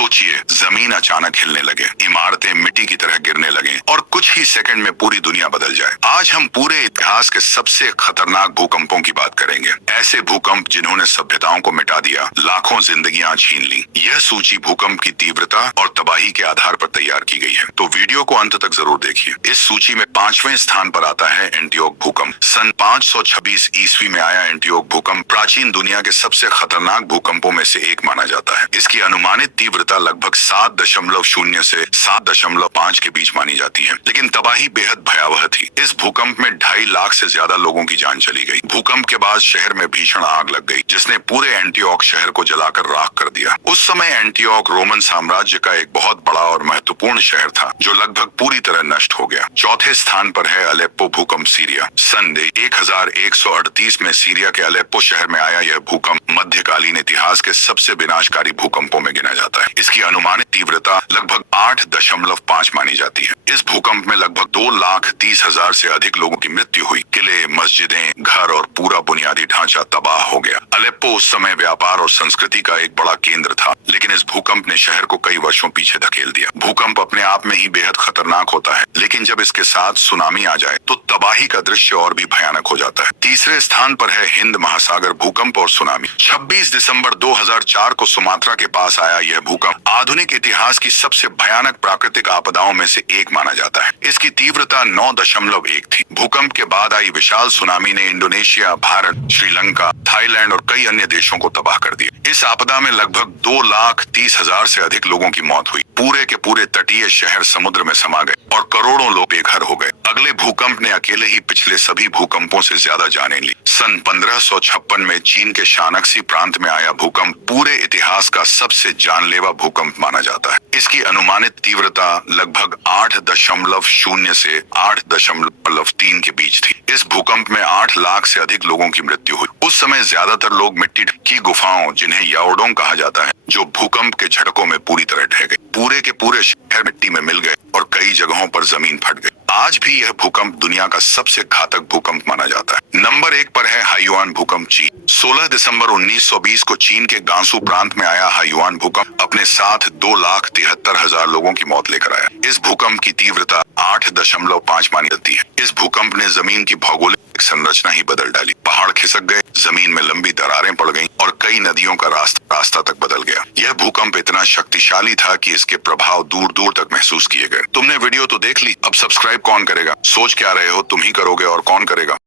सोचिए, जमीन अचानक हिलने लगे, इमारतें मिट्टी की तरह गिरने लगे और कुछ ही सेकंड में पूरी दुनिया बदल जाए। आज हम पूरे इतिहास के सबसे खतरनाक भूकंपों की बात करेंगे, ऐसे भूकंप जिन्होंने सभ्यताओं को मिटा दिया, लाखों जिंदगियां छीन ली। यह सूची भूकंप की तीव्रता और तबाही के आधार पर तैयार की गई है, तो वीडियो को अंत तक जरूर देखिए। इस सूची में 5वें स्थान पर आता है एंटीओक भूकंप। सन 526 ईस्वी में आया एंटीओक भूकंप प्राचीन दुनिया के सबसे खतरनाक भूकंपों में से एक माना जाता है। इसकी अनुमानित तीव्रता लगभग 7.0 से 7.5 के बीच मानी जाती है, लेकिन तबाही बेहद भयावह थी। इस भूकंप में 2.5 लाख से ज्यादा लोगों की जान चली गई। भूकंप के बाद शहर में भीषण आग लग गई, जिसने पूरे एंटीओक शहर को जलाकर राख कर दिया। उस समय एंटीओक रोमन साम्राज्य का एक बहुत बड़ा और महत्वपूर्ण शहर था, जो लगभग पूरी तरह नष्ट हो गया। चौथे स्थान पर है अलेप्पो भूकंप, सीरिया। सन 1138 में सीरिया के अलेप्पो शहर में आया यह भूकंप मध्यकालीन इतिहास के सबसे विनाशकारी भूकंपों में गिना जाता है। इसकी अनुमानित तीव्रता लगभग 8.5 मानी जाती है। इस भूकंप में लगभग 2,30,000 से अधिक लोगों की मृत्यु हुई। किले, मस्जिदें, घर और पूरा बुनियादी ढांचा तबाह हो गया। अलेप्पो उस समय व्यापार और संस्कृति का एक बड़ा केंद्र था, लेकिन इस भूकंप ने शहर को कई वर्षों पीछे धकेल दिया। भूकंप अपने आप में ही बेहद खतरनाक होता है, लेकिन जब इसके साथ सुनामी आ जाए तो तबाही का दृश्य और भी भयानक हो जाता है। तीसरे स्थान पर है हिंद महासागर भूकंप और सुनामी। 26 दिसंबर 2004 को सुमात्रा के पास आया यह भूकंप आधुनिक इतिहास की सबसे भयानक प्राकृतिक आपदाओं में से एक माना जाता है। इसकी तीव्रता 9.1 थी। भूकंप के बाद आई विशाल सुनामी ने इंडोनेशिया, भारत, श्रीलंका, थाईलैंड और कई अन्य देशों को तबाह कर दिया। इस आपदा में लगभग 2,30,000 से अधिक लोगों की मौत हुई। पूरे के पूरे तटीय शहर समुद्र में समा गए और करोड़ों लोग बेघर हो गए। अगले भूकंप ने अकेले ही पिछले सभी भूकंपों से ज्यादा जानें ली। सन 1556 में चीन के शानक्सी प्रांत में आया भूकंप पूरे इतिहास का सबसे जानलेवा भूकंप माना जाता है। इसकी अनुमानित तीव्रता लगभग 8.0 से 8.3 के बीच थी। इस भूकंप में 8 लाख से अधिक लोगों की मृत्यु हुई। उस समय ज्यादातर लोग मिट्टी की गुफाओं, जिन्हें याओडोंग कहा जाता है, जो भूकंप के झटकों में पूरी तरह ढह गए। पूरे के पूरे शहर मिट्टी में मिल गए और कई जगहों पर जमीन फट गई। आज भी यह भूकंप दुनिया का सबसे घातक भूकंप माना जाता है। नंबर 1 पर है हाइयुआन भूकंप, चीन। 16 दिसंबर 1920 को चीन के गांसू प्रांत में आया हाइयुआन भूकंप अपने साथ 2,73,000 लोगों की मौत लेकर आया। इस भूकंप की तीव्रता 8.5 मानी जाती है। इस भूकंप ने जमीन की भौगोलिक संरचना ही बदल डाली। पहाड़ खिसक गए, जमीन में लंबी दरारें पड़ गईं और कई नदियों का रास्ता तक बदल गया। यह भूकंप इतना शक्तिशाली था कि इसके प्रभाव दूर दूर तक महसूस किए गए। तुमने वीडियो तो देख ली, अब सब्सक्राइब कौन करेगा? सोच क्या रहे हो, तुम ही करोगे और कौन करेगा?